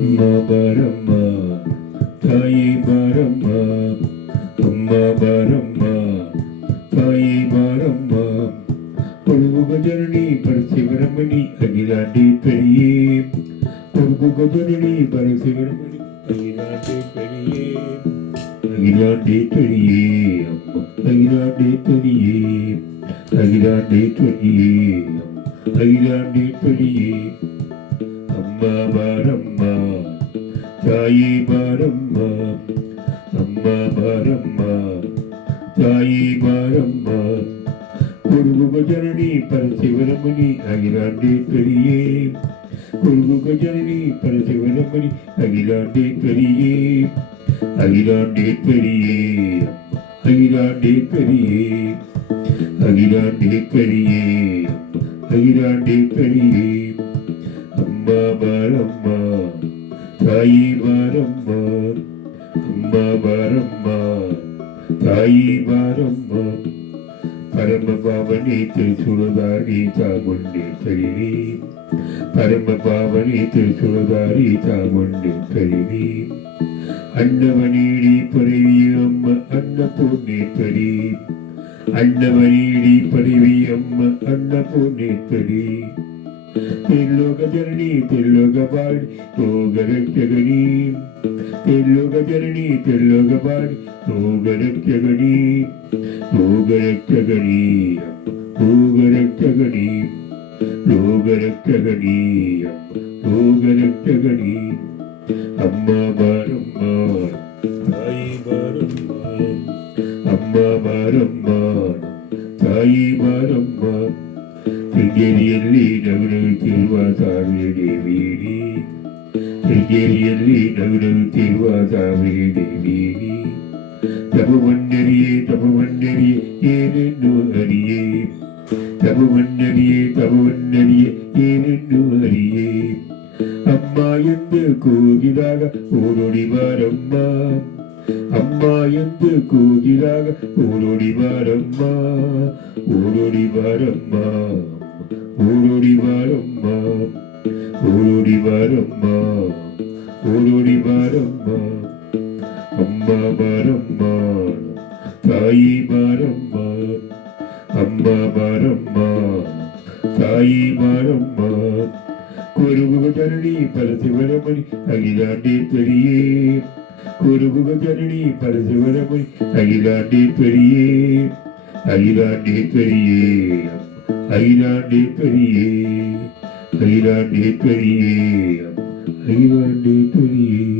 அம்மா பாரம்மா தாயே பாரம்மா, அம்மா பாரம்மா தாயே பாரம்மா. பொழுகுக ஜனனி பரசிவரமணி அகிலாண்டேஸ்வரியே, பொழுகுக ஜனனி பரசிவரமணி அகிலாண்டேஸ்வரியே, அகிலாண்டேஸ்வரியே அம்மா அகிலாண்டேஸ்வரியே, அகிலாண்டேஸ்வரியே அகிலாண்டேஸ்வரியே. அம்மா பாரம்மா தாயே பாரம்மா, அம்மா பாரம்மா தாயே பாரம்மா. பொழுகுக ஜனனி பரசிவரமணி அகிலாண்டேஸ்வரியே, பொழுகுக ஜனனி பரசிவரமணி அகிலாண்டேஸ்வரியே, அகிலாண்டேஸ்வரியே அகிலாண்டேஸ்வரியே, அகிலாண்டேஸ்வரியே அகிலாண்டேஸ்வரியே. அம்மா பாரம்மா தாயே பாரம்மா, அம்மா பாரம்மா தாயே பாரம்மா. பரம பாவனே திருச்சுழதாரி சாமுண்டேஸ்வரியே, பரம பாவனே திருச்சுழதாரி சாமுண்டேஸ்வரியே. அன்னவனீடி பரவி அம்மா அன்னபூர்ணேஸ்வரி, அன்னவனீடி பரவி அம்மா அன்னபூர்ணேஸ்வரி. தெல்லோக ஜனனி தெல்லோக பாடி தோகரட்சகனி, தெல்லோக ஜனனி தெல்லோக பாடி தோகரட்சகனி, லோகரட்சகனி லோகரட்சகனி, லோகரட்சகனி லோகரட்சகனி. அம்மா பாரம்மா தாயே பாரம்மா, அம்மா பாரம்மா தாயே பாரம்மா. திருச்சேரிಯಲ್ಲಿ ನಗುನಗುತ್ತಿರುವ ಸಾವಿರ ದೇವಿಯೇ, திருச்சேரிಯಲ್ಲಿ ನಗುನಗುತ್ತಿರುವ ಸಾವಿರ ದೇವಿಯೇ. ತಪವನ್ನರಿಯೇ ತಪವನ್ನರಿಯೇ ಏನೆನ್ನು ಅರಿಯೇ, ತಪವನ್ನರಿಯೇ ತಪವನ್ನರಿಯೇ ಏನೆನ್ನು ಅರಿಯೇ. ಅಮ್ಮ ಎಂದು ಕೂಗಿದಾಗ ಓಡೋಡಿ ಬಾರಮ್ಮ, ಅಮ್ಮ ಎಂದು ಕೂಗಿದಾಗ ಓಡೋಡಿ ಬಾರಮ್ಮ, ಓಡೋಡಿ ಬಾರಮ್ಮ, ಓಡೋಡಿ ಬಾರಮ್ಮ, ಓಡೋಡಿ ಬಾರಮ್ಮ, ಓಡೋಡಿ ಬಾರಮ್ಮ. ಅಮ್ಮ ಬಾರಮ್ಮ ತಾಯಿ ಬಾರಮ್ಮ, ಅಮ್ಮ ಬಾರಮ್ಮ ತಾಯಿ ಬಾರಮ್ಮ. ಕೊರುಗುಗ ಜನನಿ ಪರಸಿವರಮಣಿ ಅಗಿಲಾಂಡೇಶ್ವರಿಯೇ, ಕೊರುಗುಗ ಜನನಿ ಪರಸಿವರಮಣಿ ಅಗಿಲಾಂಡೇಶ್ವರಿಯೇ, ಅಗಿಲಾಂಡೇಶ್ವರಿಯೇ ಅಗಿಲಾಂಡೇಶ್ವರಿಯೇ, ಅಗಿಲಾಂಡೇಶ್ವರಿಯೇ ಅಗಿಲಾಂಡೇಶ್ವರಿಯೇ.